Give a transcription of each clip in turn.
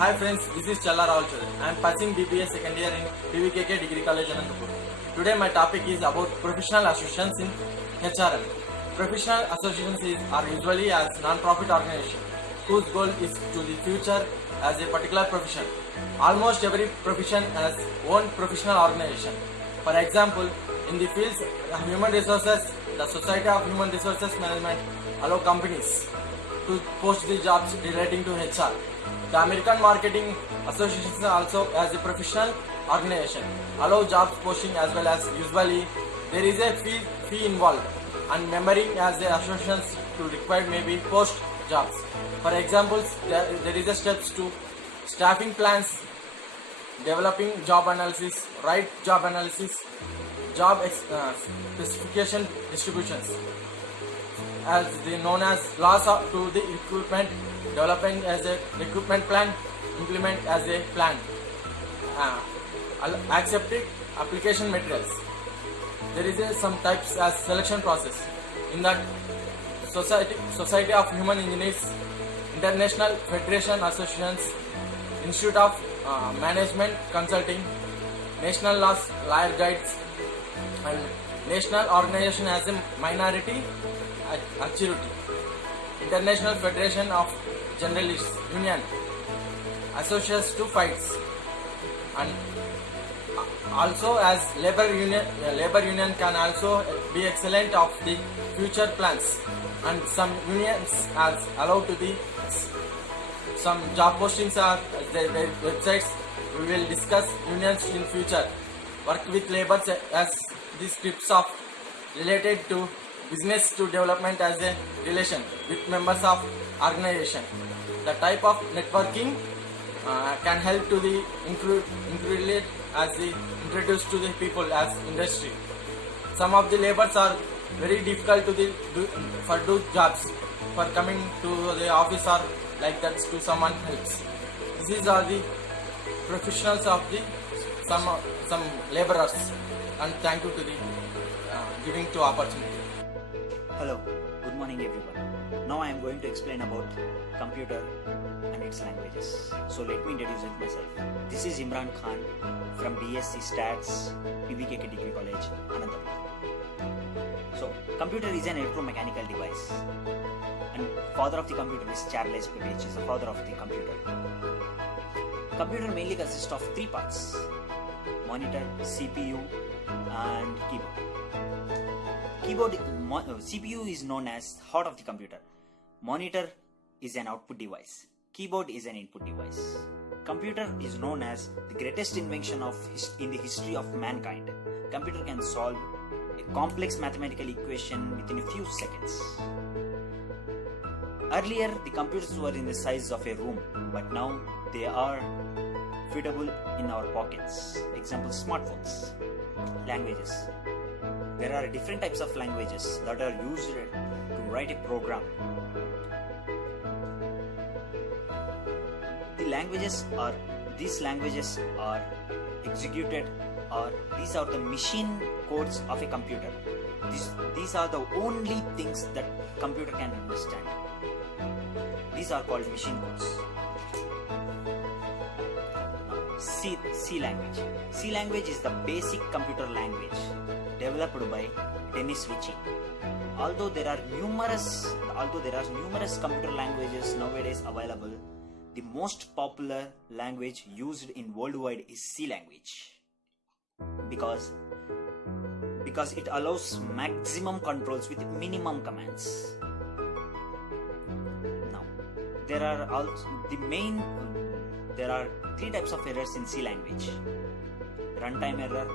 Hi friends, this is Challa Rahul Chaudhary. I am pursuing BBA second year in PVKK Degree College Anantapur. Today my topic is about professional associations in HRM. Professional associations are usually as non-profit organizations whose goal is to the future as a particular profession. Almost every profession has own professional organization. For example, in the fields of human resources, the Society of Human Resources Management allow companies to post the jobs relating to HR. The American Marketing Association also as a professional organization allow jobs posting as well as usually there is a fee involved and membering as the associations to require maybe post jobs. For example, there is a steps to staffing plans, developing job analysis, right job analysis, job specification distributions as they known as loss to the recruitment, developing as a recruitment plan, implement as a plan, accepted application materials. There is some types as selection process in that Society of Human Engineers, International Federation Associations, Institute of Management Consulting, National Lawyer Guides, and National Organization as a Minority Authority, International Federation of Journalists Union, Associates to Fights, and also as labor union can also be excellent of the future plans, and some unions as allowed to be some job postings are their websites. We will discuss unions in future. Work with labor as the scripts of related to business to development as a relation with members of organization. The type of networking can help to the include as the introduced to the people as industry. Some of the labors are very difficult to do jobs for coming to the office or like that to someone else. These are the professionals of the some laborers, and thank you to the giving to opportunity. Hello, good morning everyone. Now I am going to explain about computer and its languages. So let me introduce myself. This is Imran Khan from BSc Stats, PVKK Degree College, Anantapur. So computer is an electromechanical device, and father of the computer is Charles Babbage, is the father of the computer. Computer mainly consists of three parts: monitor, CPU, and keyboard. CPU is known as heart of the computer. Monitor is an output device. Keyboard is an input device. Computer is known as the greatest invention in the history of mankind. Computer can solve a complex mathematical equation within a few seconds. Earlier, the computers were in the size of a room, but now they are fitable in our pockets. Example, smartphones. Languages. There are different types of languages that are used to write a program. These languages are executed, or these are the machine codes of a computer. These are the only things that computer can understand. These are called machine codes. C language. C language is the basic computer language developed by Dennis Ritchie. Although there are numerous computer languages nowadays available, the most popular language used in worldwide is C language because it allows maximum controls with minimum commands. Now, there are three types of errors in C language: runtime error,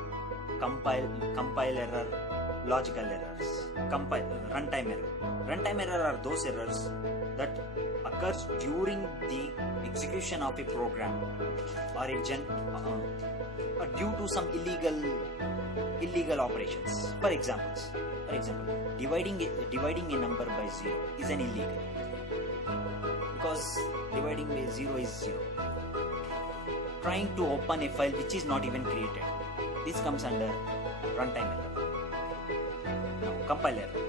compile error, logical errors. Runtime error. Runtime error are those errors that occurs during the execution of a program or due to some illegal operations. For example, dividing a number by 0 is an illegal, because dividing by 0 is 0. Trying to open a file which is not even created, this comes under runtime error. Now, compile error.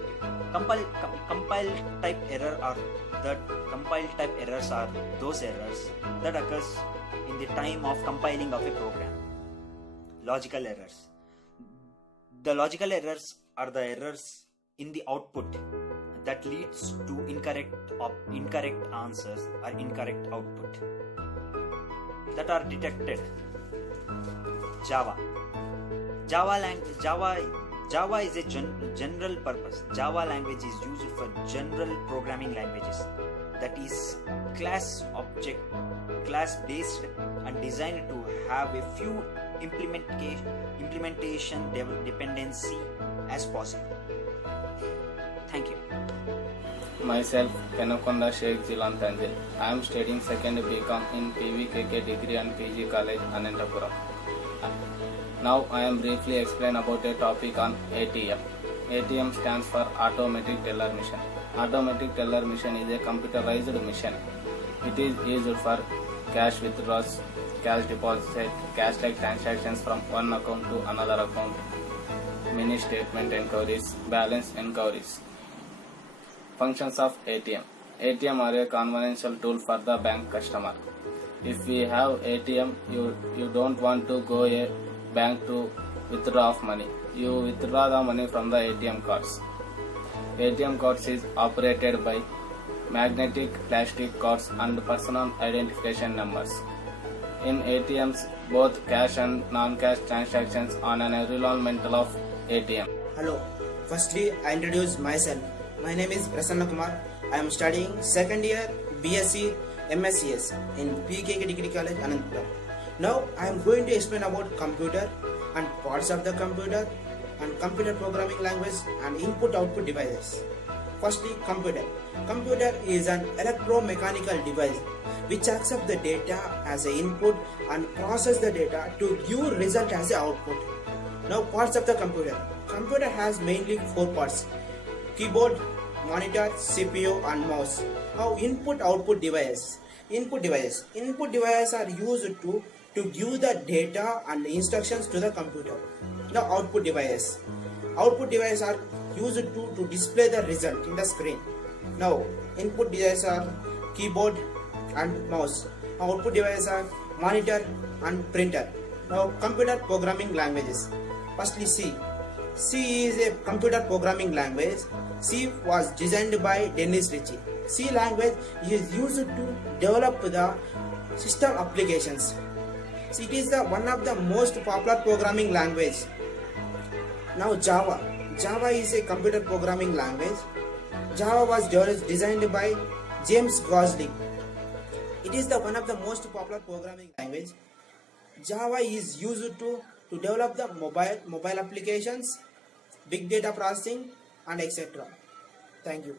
Compile type error are The compile type errors are those errors that occurs in the time of compiling of a program. Logical errors. The logical errors are the errors in the output that leads to incorrect answers or incorrect output that are detected. Java is a general purpose. Java language is used for general programming languages, that is class based and designed to have a few implementation dependency as possible. Thank you. Myself, Penakonda Sheikh Zilan Tanjil. I am studying second BCom in PVKK Degree and PG College, Anantapuram. Now I am briefly explain about a topic on ATM. ATM stands for Automatic Teller Machine. Automatic Teller Machine is a computerized machine. It is used for cash withdrawals, cash deposit, cash-like transactions from one account to another account, mini statement enquiries, balance enquiries. Functions of ATM. ATM are a conveniential tool for the bank customer. If we have ATM, you don't want to go a bank to withdraw of money. You withdraw the money from the ATM cards. ATM cards is operated by magnetic plastic cards and personal identification numbers. In ATMs, both cash and non-cash transactions on an enrollment of ATM. Hello. Firstly, I introduce myself. My name is Prasanna Kumar. I am studying second year BSc MScs in PKK Degree College, Anantapuram. Now I am going to explain about computer and parts of the computer and computer programming language and input-output devices. Firstly, computer. Computer is an electromechanical device which accepts the data as an input and process the data to give result as an output. Now, parts of the computer. Computer has mainly 4 parts: keyboard, monitor, CPU and mouse. Now, input-output devices. Input devices are used to give the data and instructions to the computer. Now, output devices. Output devices are used to display the result in the screen. Now, input devices are keyboard and mouse. Output devices are monitor and printer. Now, computer programming languages. Firstly, C. C is a computer programming language. C was designed by Dennis Ritchie. C language is used to develop the system applications. So it is one of the most popular programming language. Now, Java. Java is a computer programming language. Java was designed by James Gosling. It is one of the most popular programming language. Java is used to develop the mobile applications, big data processing and etc. Thank you.